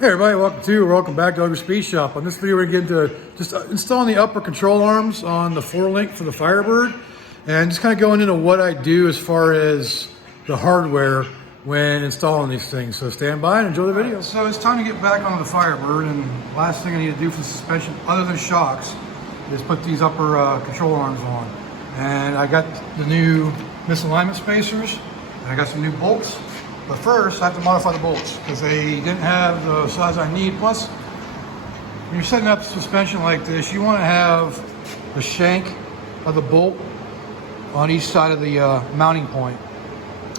Hey everybody, welcome back to Ugly Speed Shop. On this video we're going to get into just installing the upper control arms on the 4-link for the Firebird, and just kind of going into what I do as far as the hardware when installing these things. So stand by and enjoy the video. So it's time to get back onto the Firebird, and last thing I need to do for the suspension other than shocks is put these upper control arms on. And I got the new misalignment spacers, and I got some new bolts. But first, I have to modify the bolts because they didn't have the size I need. Plus, when you're setting up suspension like this, you want to have the shank of the bolt on each side of the mounting point.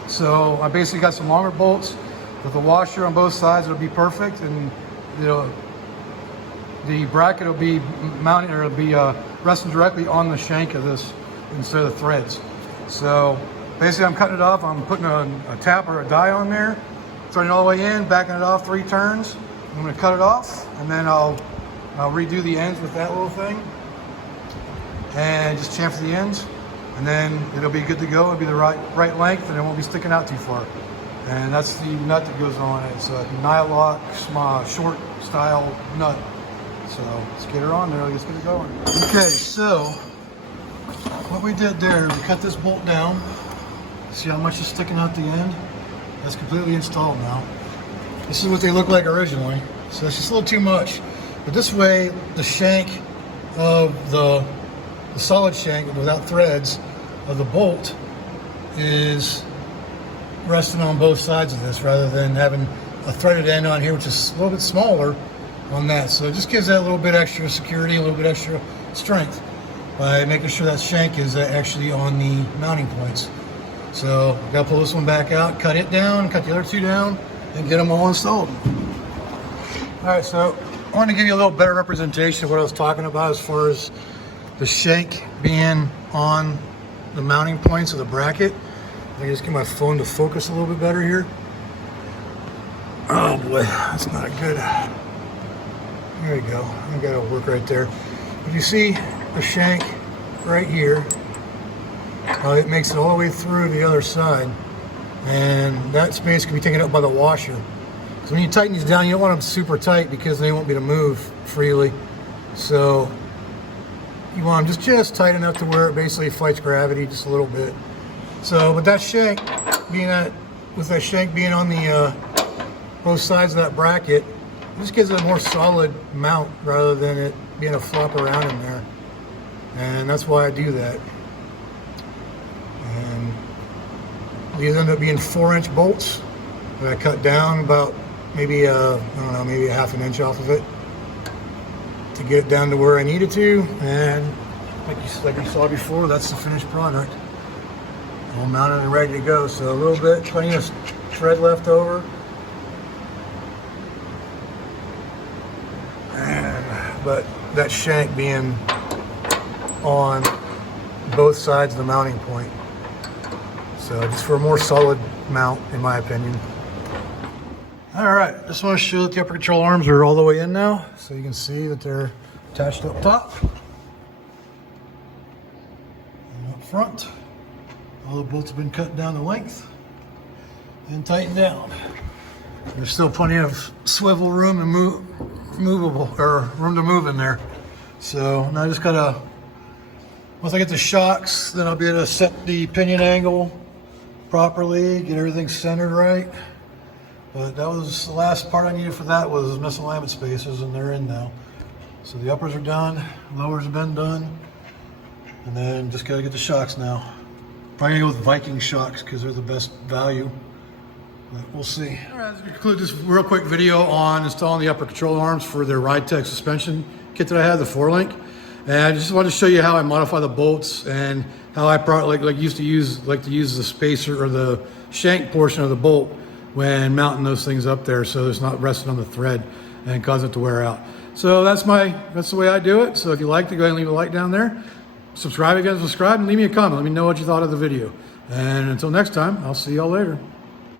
So I basically got some longer bolts with a washer on both sides. It'll be perfect, and the bracket will be mounted, or it'll be resting directly on the shank of this instead of the threads. So basically, I'm cutting it off. I'm putting a tap or a die on there, threading it all the way in, backing it off 3 turns. I'm going to cut it off, and then I'll redo the ends with that little thing, and just chamfer the ends, and then it'll be good to go. It'll be the right length, and it won't be sticking out too far. And that's the nut that goes on it. It's a Nylock short style nut. So let's get her on there. Let's get it going. Okay, so what we did there, we cut this bolt down. See how much is sticking out the end? That's completely installed now. This is what they look like originally. So it's just a little too much. But this way, the shank of the solid shank without threads of the bolt is resting on both sides of this rather than having a threaded end on here, which is a little bit smaller on that. So it just gives that a little bit extra security, a little bit extra strength by making sure that shank is actually on the mounting points. So gotta pull this one back out, cut it down, cut the other 2 down, and get them all installed. All right, so I want to give you a little better representation of what I was talking about as far as the shank being on the mounting points of the bracket. Let me just get my phone to focus a little bit better here. Oh boy, that's not good. There you go. I got it work right there. If you see the shank right here, it makes it all the way through the other side, and that space can be taken up by the washer. So when you tighten these down, you don't want them super tight because they won't be able to move freely. So you want them just tight enough to where it basically fights gravity just a little bit. So with that shank being on the both sides of that bracket, it just gives it a more solid mount rather than it being a flop around in there. And that's why I do that. And these end up being 4-inch bolts that I cut down about maybe I don't know, maybe a ½ inch off of it to get it down to where I needed to. And like you saw before, that's the finished product, all mounted and ready to go. So a little bit, plenty of thread left over, but that shank being on both sides of the mounting point. So just for a more solid mount, in my opinion. All right, just want to show that the upper control arms are all the way in now, so you can see that they're attached up top and up front. All the bolts have been cut down to length and tightened down. There's still plenty of swivel room and room to move in there. So now I just gotta, once I get the shocks, then I'll be able to set the pinion angle properly, get everything centered right. But that was the last part I needed for that, was misalignment spacers, and they're in now. So the uppers are done, lowers have been done, and then just gotta get the shocks now. Probably gonna go with Viking shocks because they're the best value, but we'll see. All right, let's conclude this real quick video on installing the upper control arms for their Ridetech suspension kit that I have, the 4-link. And I just wanted to show you how I modify the bolts and how I probably like to use the spacer or the shank portion of the bolt when mounting those things up there, so it's not resting on the thread and causing it to wear out. So that's the way I do it. So if you liked it, go ahead and leave a like down there. Subscribe again, subscribe, and leave me a comment. Let me know what you thought of the video. And until next time, I'll see y'all later.